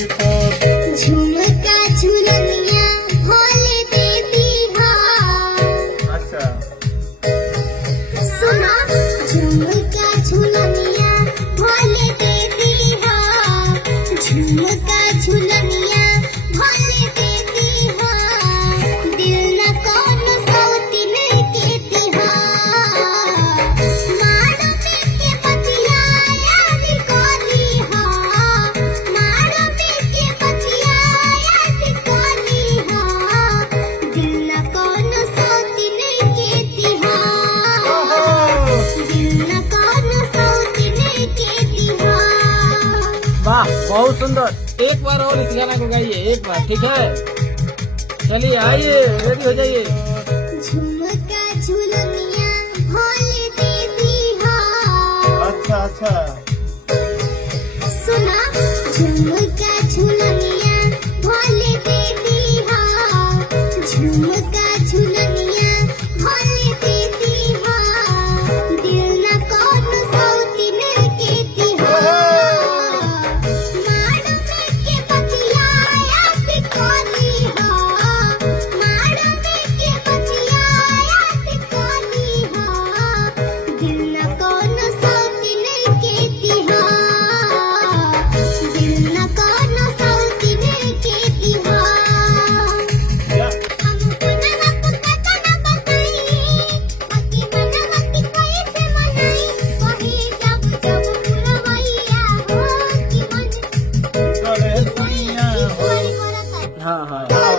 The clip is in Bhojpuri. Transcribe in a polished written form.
झुमका झुलनिया भोले देती हा। अच्छा सुना झुमका झुलनिया भोले देती हा। झुमका झुलनिया भोले देती हा। दिल न कौन सौती ने केती हा। मारो के बतिया याद कोली हा। मारो के बतिया याद कोली हा। दिल न कौन सौती ने केती हा। दिल न कौन सौती ने केती हा। वाह, बहुत सुंदर। एक बार और इस गाना को गाइए, एक बार, ठीक है? चलिए आइए, रेडी हो जाइए। झुमका झुलनिया भोले देती हा। अच्छा अच्छा सुना झुमका झुलनिया भोले देती हा। झुमका झुलनिया भोले देती हा। दिल न कौन सौती ने केती हा। मारो के बतिया याद कोली हा। मारो के बतिया याद कोली हा। दिल न कौन सौती ने केती हा। दिल न कौन सौती ने केती हा। या, हमको न पता न बताई अति मनमती कैसे मनाई। वही जब जब पुरवैया हो कि मन करे सैया हो। कोई मोरा हाँ हाँ कर